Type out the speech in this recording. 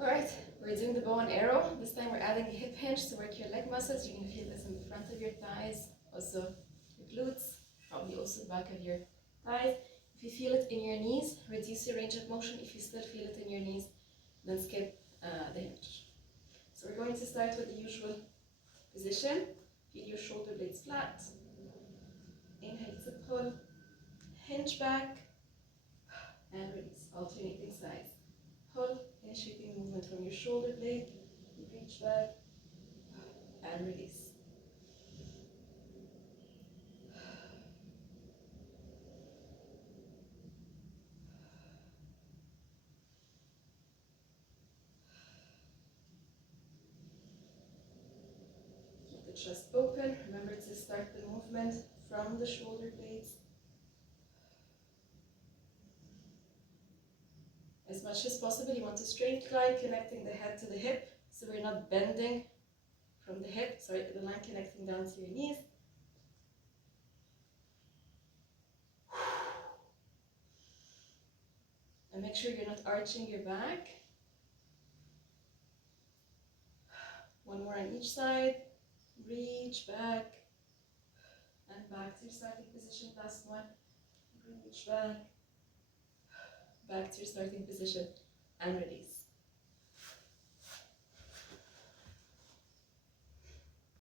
Alright, we're doing the bow and arrow. This time we're adding a hip hinge to work your leg muscles. You're going to feel this in the front of your thighs, also your glutes, probably also the back of your thighs. If you feel it in your knees, reduce your range of motion. If you still feel it in your knees, then skip the hinge. So we're going to start with the usual position. Feel your shoulder blades flat. Inhale to pull, hinge back, and release, alternating sides. Pull, initiating movement from your shoulder blade, reach back, and release. Keep the chest open. Remember to start the movement from the shoulder blades. As much as possible, you want a straight line connecting the head to the hip, so we're not bending from the hip, sorry, the line connecting down to your knees. And make sure you're not arching your back. One more on each side. Reach back and back to your starting position. Last one. Reach back, back to your starting position, and release.